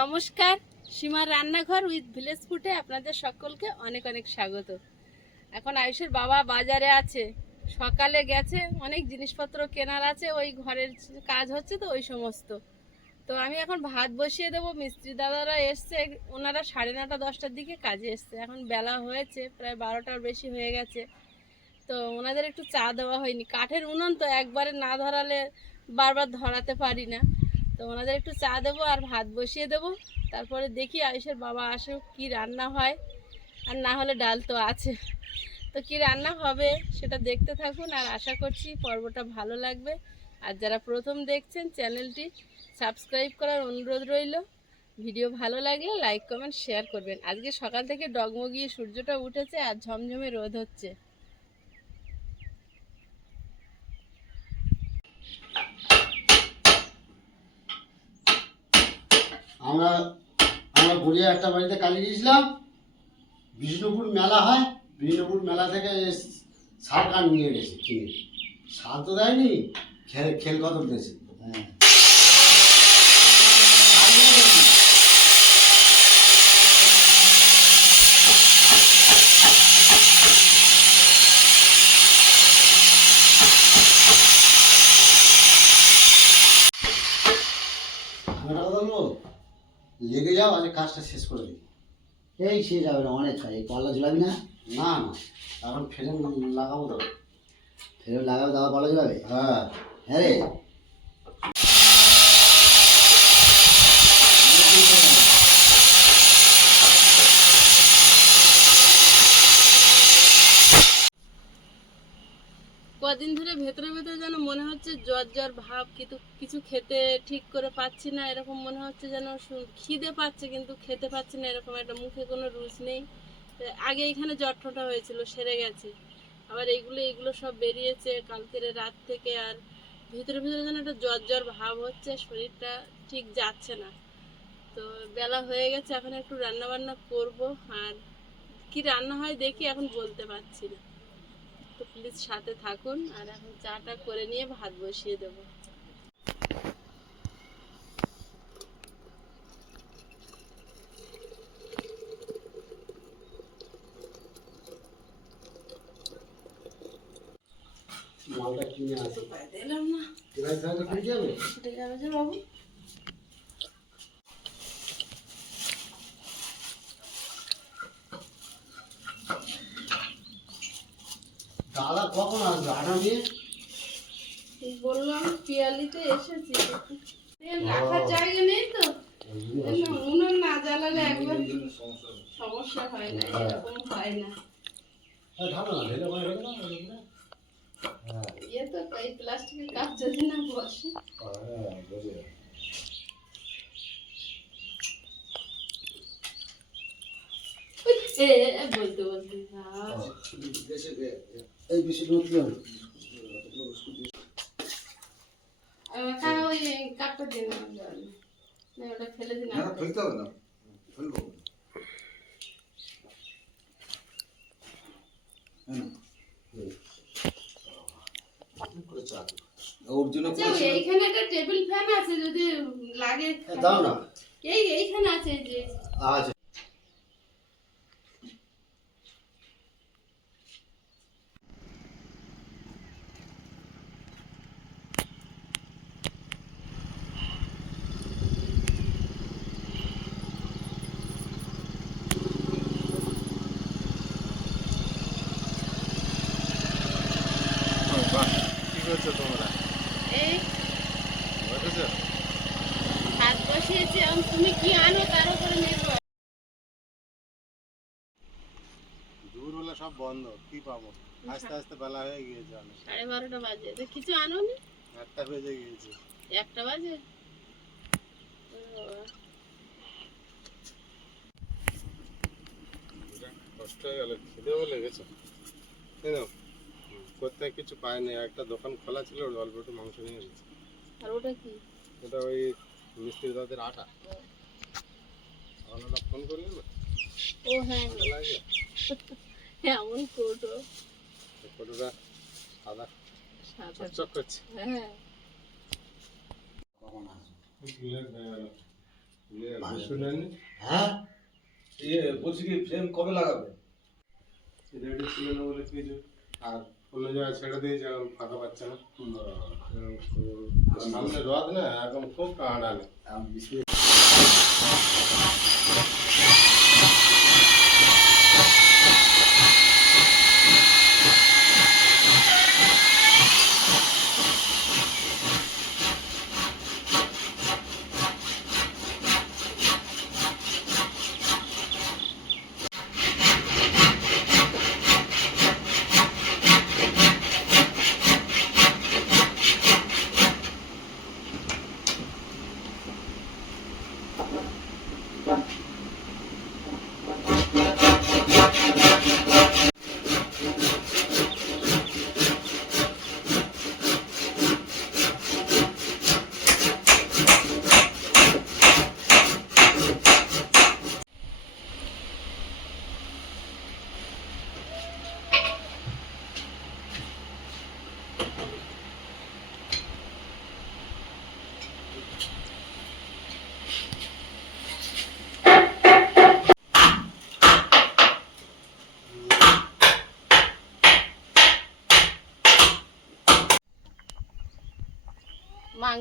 নমস্কার, সীমার রান্নাঘর উইথ ভিলেজ ফুটে আপনাদের সকলকে অনেক অনেক স্বাগত। এখন আয়ুষের বাবা বাজারে আছে, সকালে গেছে, অনেক জিনিসপত্র কেনার আছে, ওই ঘরের কাজ হচ্ছে তো, ওই সমস্ত। তো আমি এখন ভাত বসিয়ে দেবো, মিস্ত্রি দাদারা এসছে, ওনারা সাড়ে নটা, দশটার দিকে কাজে এসছে। এখন বেলা হয়েছে, প্রায় বারোটার বেশি হয়ে গেছে। তো ওনাদের একটু চা দেওয়া হয়নি, কাঠের উনুন তো একবারে না ধরালে বারবার ধরাতে পারি না। তো ওনাদের একটু চা দেবো আর ভাত বসিয়ে দেবো। তারপরে দেখি আয়ুষের বাবা আসুক, কি রান্না হয়। আর না হলে ডাল তো আছে। তো কি রান্না হবে সেটা দেখতে থাকুন আর আশা করছি পর্বটা ভালো লাগবে। আর যারা প্রথম দেখছেন চ্যানেলটি, সাবস্ক্রাইব করার অনুরোধ রইল। ভিডিও ভালো লাগলে লাইক, কমেন্ট, শেয়ার করবেন। আজকে সকাল থেকে ডগমগিয়ে সূর্যটা উঠেছে আর ঝমঝমে রোদ হচ্ছে। আমরা আমরা গড়িয়া একটা বাড়িতে কালী গিয়েছিলাম। বিষ্ণুপুর মেলা হয়, বিষ্ণুপুর মেলা থেকে সার কান নিয়ে গেছে কিনে। সার তো দেয়নি, খেল খেল কত দিয়েছে হ্যাঁ সার নিয়ে গেছে। আমি একটা কথা বলব লেগে যাও আজ কাজটা শেষ করে দিই এই সে যাবে না, অনেক কাজ এই পাল্লা ঝুলাবি না। না না, এখন ফেলে লাগাবো তো ফেরত লাগাবো দাদা পাল্লা ঝুলাবে? হ্যাঁ। হ্যাঁ রে। কদিন ধরে ভেতরে ভেতরে যেন মনে হচ্ছে জ্বর জ্বর ভাব, কিন্তু কিছু খেতে ঠিক করে পাচ্ছি না, এরকম মনে হচ্ছে যেন খিদে পাচ্ছে, কিন্তু খেতে পাচ্ছি না, এরকম একটা মুখে কোনো রুচ নেই। আগে এখানে জ্বর হয়েছিল, সেরে গেছে। আবার এইগুলো এগুলো সব বেরিয়েছে কালকের রাত থেকে, আর ভিতরে ভিতরে যেন একটা জ্বর জ্বর ভাব হচ্ছে, শরীরটা ঠিক যাচ্ছে না। তো বেলা হয়ে গেছে, এখন একটু রান্না বান্না করব, আর কি রান্না হয় দেখি, এখন বলতে পারছি না। তো প্লিজ সাথে থাকুন আর এখন চাটা করে নিয়ে ভাত বসিয়ে দেবো। মালটা কিনে আসি পাইতে এলাম না। বাবু। আসবে বললাম? পিয়ালিতে এসেছি। রাখার জায়গা নেই তো? উনুন না জ্বালালে একবার সমস্যা হয় না এরকম হয় না। হ্যাঁ না। হ্যাঁ। ইয়ে তো এই প্লাস্টিকের কাপ যদি না বসে। হ্যাঁ এই বেশি লোক কি হবে আহ, কাকা ওই কাপটা দিয়ে নাও জল না ওটা ফেলে দিন না ফেলতে হবে না ফেলব করে চা ওর জন্য আচ্ছা, ওই এইখানে একটা টেবিল ফ্যান আছে যদি লাগে হ্যাঁ, দাও না এই এইখানে আছে এই যে আচ্ছা কি করছ তোমরা এই বুঝেছ হাত বসিয়েছি এখন তুমি কি আনো তার উপরে নির্ভর দূর হলে সব বন্ধ কি পাবো আস্তে আস্তে বেলা হয়ে গিয়েছে অনেক সাড়ে বারোটা বাজে তো কিছু আনো নি একটা বেজে গিয়েছে একটা বাজে ও, কষ্ট হয়ে গেল খিদেও লেগেছে কেন করতে কিছু পায়নি একটা দোকান খোলা ছিল ওর অল্প একটু মাংস নিয়ে গেছে আর ওটা কি ওটা ওই মিস্ত্রি দাদের আটা ওনারা ফোন করলেন না ও হ্যাঁ ভালো লাগে এমন কোটো ফটোটা সাদা। সাদা চকচক করছে। হ্যাঁ। হয়ে? হ্যাঁ ইয়ে বলছি কি ফ্রেম কবে লাগাবে? ছিল না বলে কিছু আর অন্য জায়গায় ছেড়ে দিয়েছে এখন ফাঁকা পাচ্ছে না। আর সামনে রথ না এখন খুব টানাটানি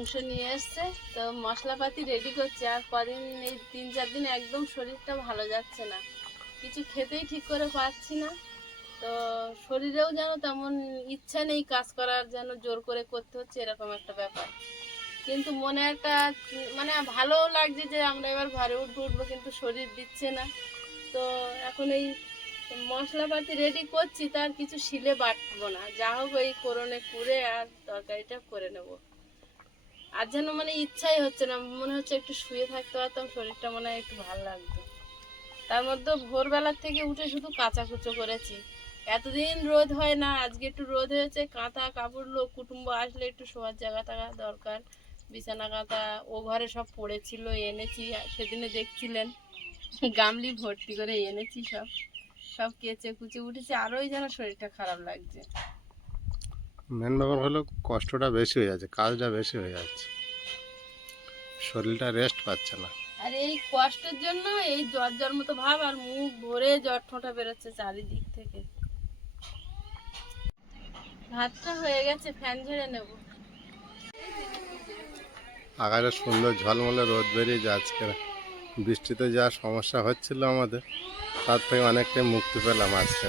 মাংস নিয়ে এসছে। তো মশলাপাতি রেডি করছে। আর কদিন, এই তিন চার দিন একদম শরীরটা ভালো যাচ্ছে না। কিছু খেতেই ঠিক করে পাচ্ছি না। তো শরীরেও যেন তেমন ইচ্ছা নেই কাজ করার, যেন জোর করে করতে হচ্ছে, এরকম একটা ব্যাপার। কিন্তু মনে একটা মানে ভালো লাগছে যে আমরা এবার ঘরে উঠবো উঠবো, কিন্তু শরীর দিচ্ছে না। তো এখন এই মশলাপাতি রেডি করছি, তার কিছু শিলে বাটবো না। যা হোক ওই করোনে কুড়ে আর তরকারিটা করে নেব। আর যেন মানে ইচ্ছাই হচ্ছে না, মনে হচ্ছে একটু শুয়ে থাকতে পারতাম, শরীরটা মনে হয় একটু ভালো লাগতো। তার মধ্যে ভোরবেলার থেকে উঠে শুধু কাঁচা কুচো করেছি। এতদিন রোদ হয় না, আজকে একটু রোদ হয়েছে, কাঁথা কাপড় লোক, কুটুম্ব আসলে একটু শোয়ার জায়গা থাকা দরকার। বিছানা, কাঁথা, ও ঘরে সব পড়েছিল, এনেছি, সেদিনে দেখছিলেন, গামলি ভর্তি করে এনেছি সব। সব কেচে কুচে উঠেছে, আরোই যেন শরীরটা খারাপ লাগছে। মেন ব্যাপার হলো কষ্টটা বেশি হয়ে যাচ্ছে কাজটা বেশি হয়ে যাচ্ছে। শরীরটা রেস্ট পাচ্ছে না। আর এই কষ্টের জন্য এই জ্বর জ্বর মতো ভাব আর মুখ ভরে জ্বর ঠোঁটা বেরোচ্ছে চারিদিক থেকে। ভাতটা হয়ে গেছে ফ্যান ঝেড়ে নেব। আকাশে সুন্দর ঝলমলে রোদ বেরিয়েছে আজকে। বৃষ্টিতে যা সমস্যা হচ্ছিল আমাদের তার থেকে অনেকটাই মুক্তি পেলাম আজকে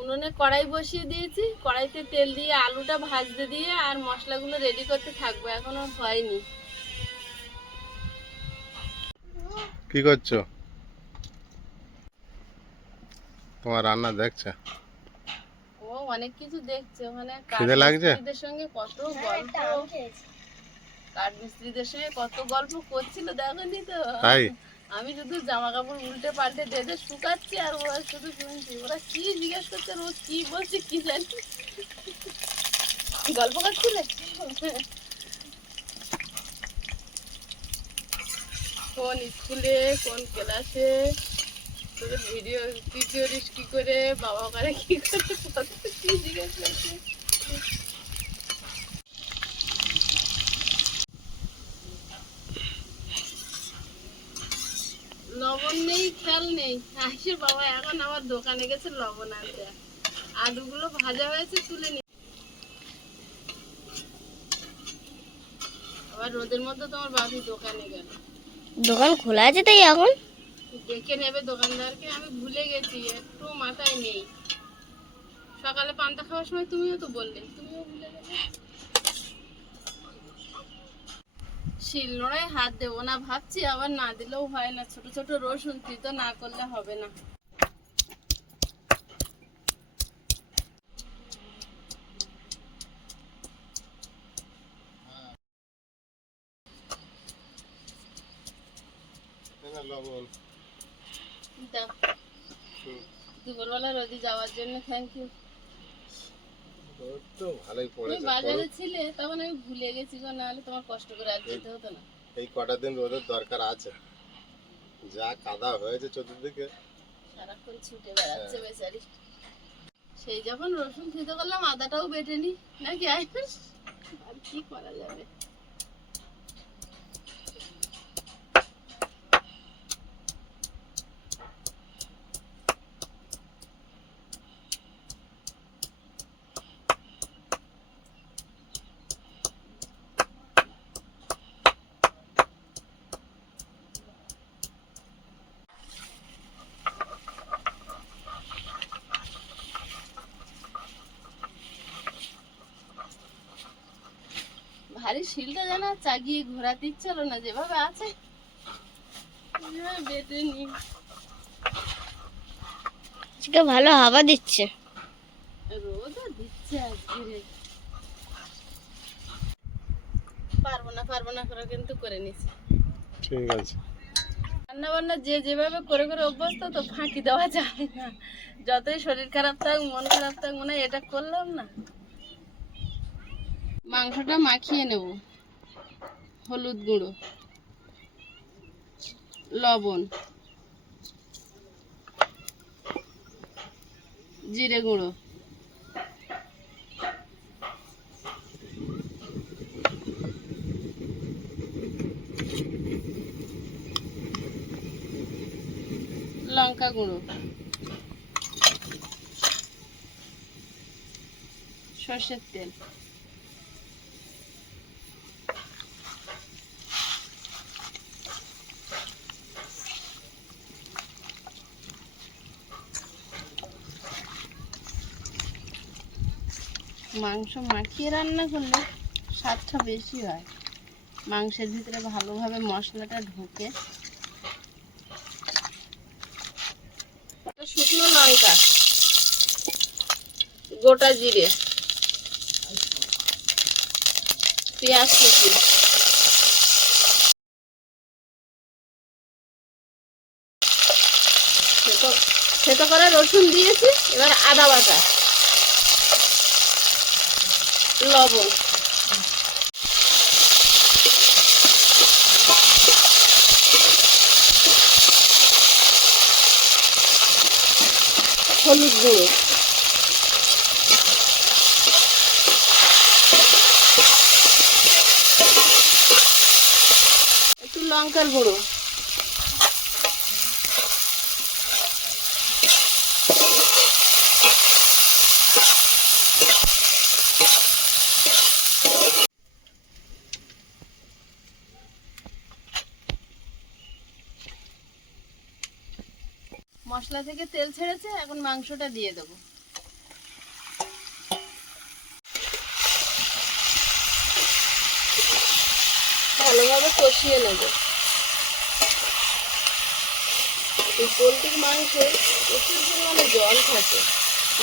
উনুনে কড়াই বসিয়ে দিয়েছি। কড়াইতে তেল দিয়ে আলুটা ভাজতে দিয়ে আর মশলাগুলো রেডি করতে থাকব। এখনও হয়নি। কি করছ? তোমার রান্না দেখছে? ও অনেক কিছু দেখছে। ওখানে খিদে লাগছে? কাঠমিস্ত্রিদের সঙ্গে কত গল্প? কাঠ মিস্ত্রিদের সঙ্গে কত গল্প করছিল দেখনি তো? তাই? আমি শুধু জামা কাপড় উল্টে পাল্টে দেদে শুকাচ্ছি আর ওরা শুধু শুনছি। ওরা কি জিজ্ঞেস করছে ও কি বলছে কি জানি। গল্প করছিলে? কোন স্কুলে, কোন ক্লাসে? তোদের ভিডিও করিস কি করে? বাবা করে কি করে? কি জিজ্ঞেস করছে? লবণ নেই খেয়াল নেই। আসে বাবা এখন আমার দোকানে গেছে লবণ আনতে। আলুগুলো ভাজা হয়েছে তুলে নি আবার রোদের মধ্যে তোমার বাপি দোকানে গেল। দোকান খোলা আছে তাই এখন? দেখে নেবে দোকানদারকে আমি ভুলে গেছি একটু মাথায় নেই। সকালে পান্তা খাওয়ার সময় তুমিও তো বললে তুমিও ভুলে গেলে। শিল নোড়ায় হাত দেবো না ভাবছি আবার না দিলেও হয় না। ছোট ছোট রসুন তুই তো না করলে হবে না। হুম। দুপুরবেলা রোদে যাওয়ার জন্য থ্যাংক ইউ তো ভালোই পড়েছে বাজারে ছিলে তখন আমি ভুলে গেছি গো নাহলে তোমার কষ্ট করে আর যেতে হতো না। এই কটা দিন রোদের দরকার আছে। যা কাদা হয়েছে চতুর্দিকে। সারাক্ষণ ছুটে বেড়াচ্ছে বেচারি। সেই যখন রসুন খেতে করলাম আদাটাও বেটে নি নাকি আর কি করা যাবে ভারী শিলটা যেন চাগিয়ে ঘোরাতে ইচ্ছে হলো না যেভাবে আছে। বেটে নি। আজকে ভালো হাওয়া দিচ্ছে। রোদও দিচ্ছে আজকে। রে। পারব না পারব না করে কিন্তু করে নিছি। ঠিক আছে। রান্না বান্না যে যেভাবে করে করে অভ্যস্ত তো ফাঁকি দেওয়া যায় না। যতই শরীর খারাপ থাক মন খারাপ থাক মনে হয় এটা করলাম না। মাংসটা মাখিয়ে নেব। হলুদ গুঁড়ো লবণ জিরে গুঁড়ো। লঙ্কা গুঁড়ো। সর্ষের তেল। মাংস মাখিয়ে রান্না করলে স্বাদটা বেশি হয়। মাংসের ভিতরে ভালোভাবে মশলাটা ঢোকে। শুকনো লঙ্কা, গোটা জিরে, পেঁয়াজ কুচি। সেতো করে রসুন দিয়েছি, এবার আদা বাটা। লবণ। হলুদ গুঁড়ো। একটু লঙ্কার গুঁড়ো। মশলা থেকে তেল ছেড়েছে, এখন মাংসটা দিয়ে দেবো। ভালোভাবে কষিয়ে নেব। এই পোলট্রির মাংসে প্রচুর পরিমাণে জল থাকে।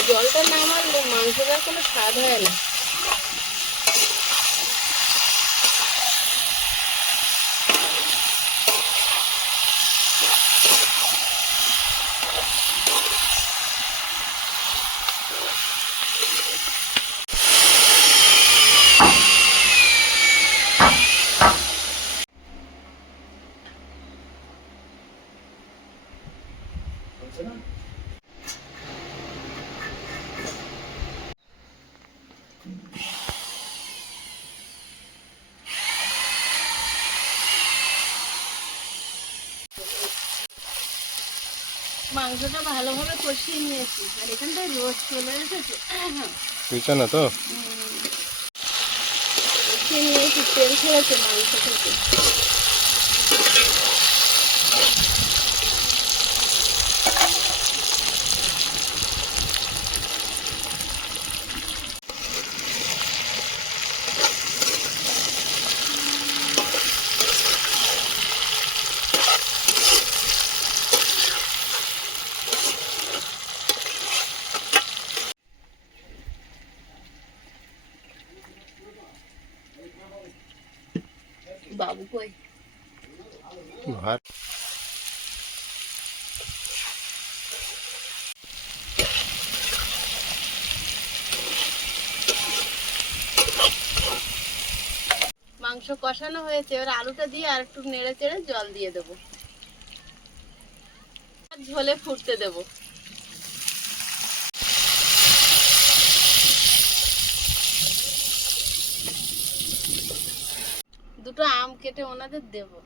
জলটা না মারলে মাংসটার কোনো স্বাদ হয় না। মাংসটা ভালোভাবে কষিয়ে নিয়েছি। আর এখানটায় রোজ চলে এসেছে। বিছানা তো? কষিয়ে নিয়েছি তেল খেয়েছে মাংস থেকে। বসানো হয়েছে, এবার আলুটা দিয়ে আর একটু নেড়ে চেড়ে জল দিয়ে দেবো। ঝোলে ফুটতে দেবো। দুটো আম কেটে ওনাদের দেবো।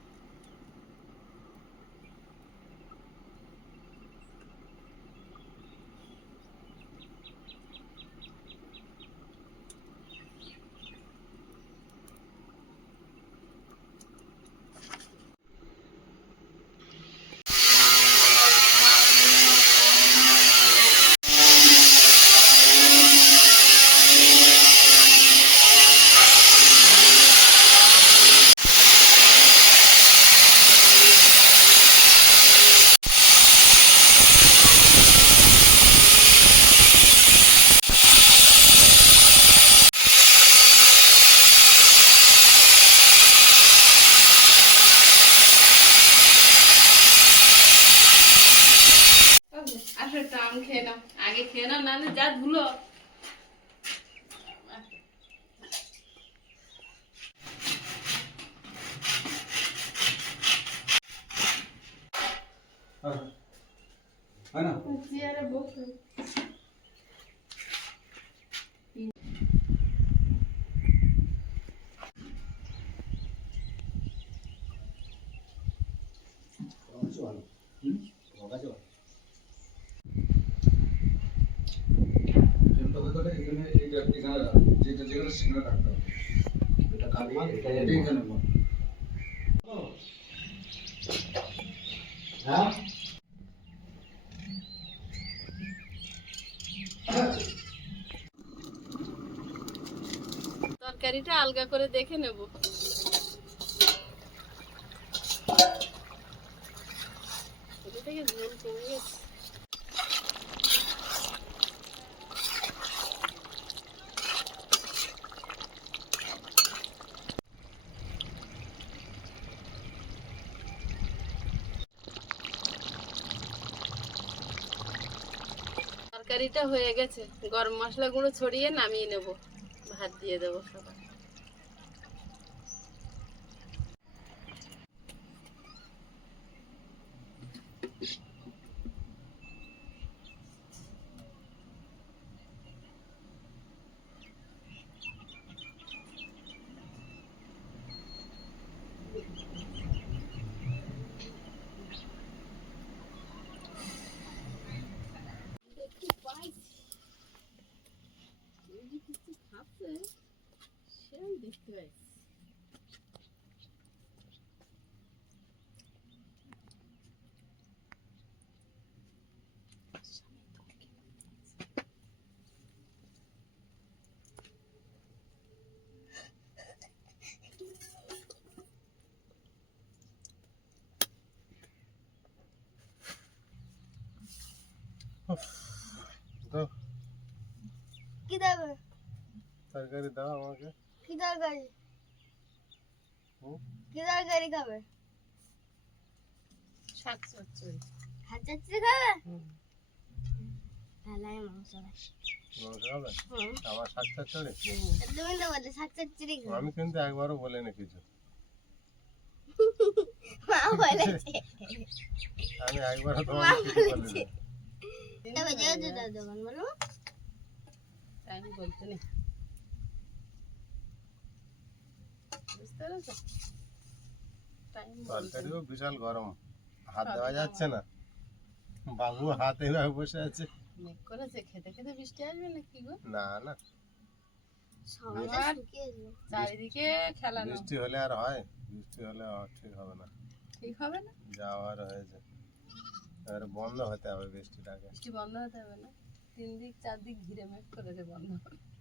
খেয়ে নাও না? যা ধুলো হয় না চেয়ারে বসো তোমার কাছে ভালো হুম তোমার কাছে ভালো ফ্রেমটা ভেতরে এখানে এই যে এখানে রাখ। হ্যাঁ? তরকারিটা আলগা করে দেখে নেব। এটা থেকে ঝোল কমে গেছে। তরকারিটা হয়ে গেছে। গরম মশলা গুঁড়ো ছড়িয়ে নামিয়ে নেব। ভাত দিয়ে দেবো সবাই সেই দেখতে পাচ্ছি দাও কি দেবে তরকারি দাও আমাকে। কি তরকারি? কি তরকারি খাবে? শাক চচ্চড়ি। হাত চাচ্ছি খাবে? তাহলে আমি মাংস খাবে? শাক চচ্চড়ি? শাক আমি কিন্তু একবারও বলিনি কিছু। আমি একবারও তোমাকে কিছু বলিনি। টাইম বলতে নেই। বুঝতে পেরেছ? তরকারিও বিশাল গরম। হাত দেওয়া যাচ্ছে না। বাবু হাতে এভাবে বসে আছে। মেঘ করেছে খেতে খেতে বৃষ্টি আসবে না কি গো? না না। সময়টা আমার- শুকিয়েছে চারিদিকে খেলা বৃষ্টি হলে আর হয়? বৃষ্টি হলে ঠিক হবে না। ঠিক হবে না? যা হওয়ার হয়েছে। এবারে বন্ধ হতে হবে বৃষ্টিটাকে। বৃষ্টি বন্ধ হতে হবে না। তিন দিক চারদিক ঘিরে মেঘ করেছে বন্ধ। হবে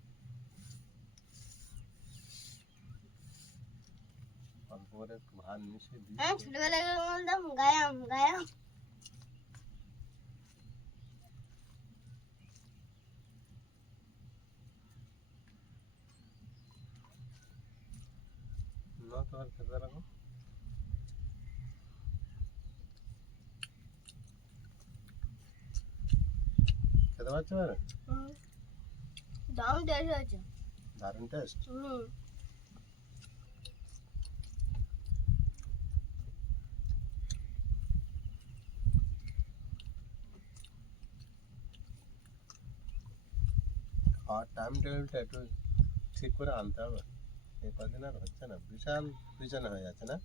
অল্প করে ভাত মিশিয়ে দিই হ্যাঁ ছোটবেলায় বলতাম গায়াম গায়াম। না তো আর খেতে রাখো খেতে পারছ এবারে টেস্ট হয়েছে। দারুণ টেস্ট হুম। খাওয়ার টাইম টেবিলটা একটু ঠিক করে আনতে হবে। এই কদিন আর হচ্ছে না বিশাল পিছনে হয়ে যাচ্ছে না?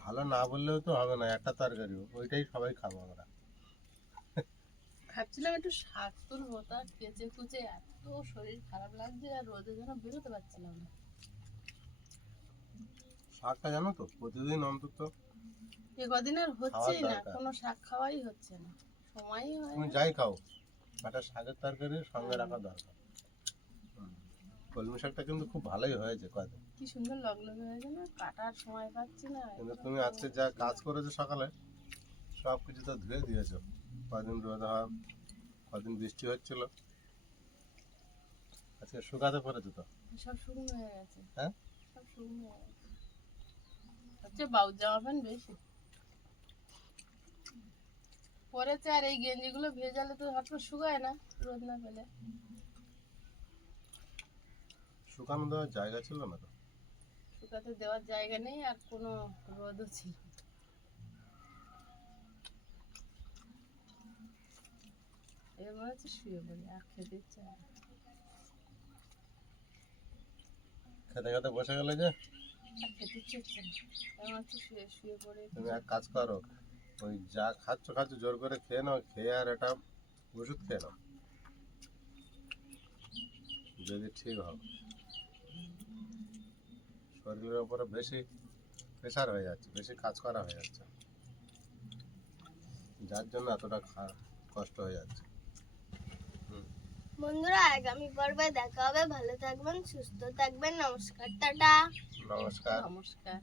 ভালো না বললেও তো হবে না একটা তরকারি ওইটাই সবাই খাব আমরা। ভাবছিলাম একটু শাক কেচে কুচে এত শরীর খারাপ লাগছে আর রোদে যেন বেরোতে পারছিলাম না। শাকটা জানো তো প্রতিদিন অন্তত এ কদিন আর হচ্ছেই না কোনো শাক খাওয়াই হচ্ছে না। তুমি যাই খাও। একটা শাকের তরকারি সঙ্গে রাখা দরকার। কলমি শাকটা কিন্তু খুব ভালোই হয়েছে কদিন। কি সুন্দর লগলগে হয়েছে না? কাটার সময় পাচ্ছি না। কিন্তু তুমি আজকে যা কাজ করেছ সকালে সব কিছু তো ধুয়ে দিয়েছ। কদিন রোদ হওয়া কদিন বৃষ্টি হচ্ছিল। আজকে শুকাতে পড়েছো তো? সব শুকনো হয়ে গেছে। হ্যাঁ? সব শুকনো হয়ে গেছে। বাউজ জামা প্যান্ট বেশি? পরেছে আর এই গেঞ্জিগুলো ভেজালে তো করে শুকায় না রোদ না পেলে শুকানো দেওয়ার জায়গা ছিল না তো শুকাতে দেওয়ার জায়গা নেই আর কোনো রোদও ছিল। এবার মনে হচ্ছে শুয়ে পড়ি আর খেতে ইচ্ছে। খেতে খেতে বসে গেলে যে আর খেতে ইচ্ছে হচ্ছে না এবার শুয়ে শুয়ে পড়ে তুমি এক কাজ করো ওই যা খাচ্ছ খাচ্ছ জোর করে খেয়ে নাও খেয়ে আর এটা ওষুধ খেয়ে নাও। যদি ঠিক হবে শরীরের উপরে বেশি প্রেশার হয়ে যাচ্ছে বেশি কাজ করা হয়ে যাচ্ছে। যার জন্য এতটা খা- কষ্ট হয়ে যাচ্ছে। বন্ধুরা আগামী পর্বে দেখা হবে। ভালো থাকবেন সুস্থ থাকবেন। নমস্কার টাটা। নমস্কার। নমস্কার।